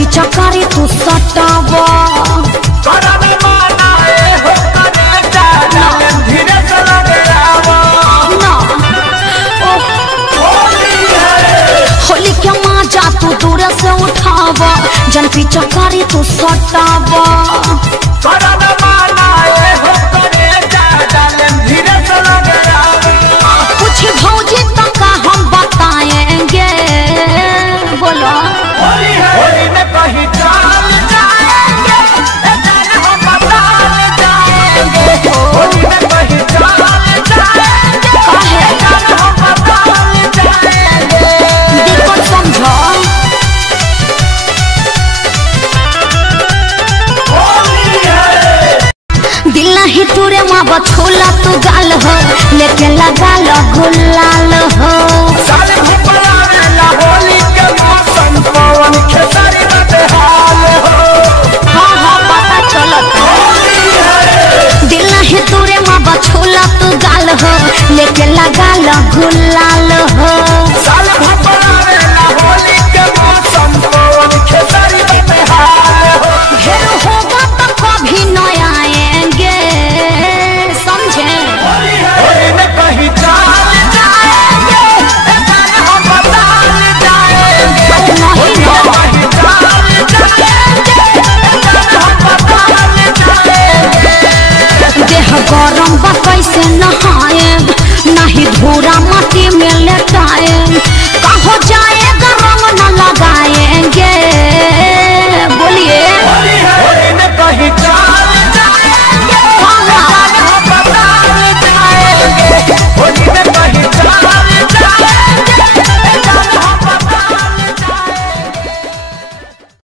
पीछा करे तू सटावा होली क्या मजा तू दूर से उठावा जन पीछा करे तू सटावा कुछ भौजी तक का हम बताएंगे बोलो होली में कहीं चाल जाएंगे हम बता जाएंगे होली में कहीं चाल जाएंगे हम बता जाएंगे देखो समझो होली है दिल नहीं तुरे माँ बछोला तू गाल हो लेके लगा लो गुलाल हो साल भुपलावेला होली के मौसम पवन खेसारी बदहाल हो हाँ हाँ पता चलत होली है दिल नहीं तुरे माँ बछोला तू गाल हो लेके लगा लो गुलाल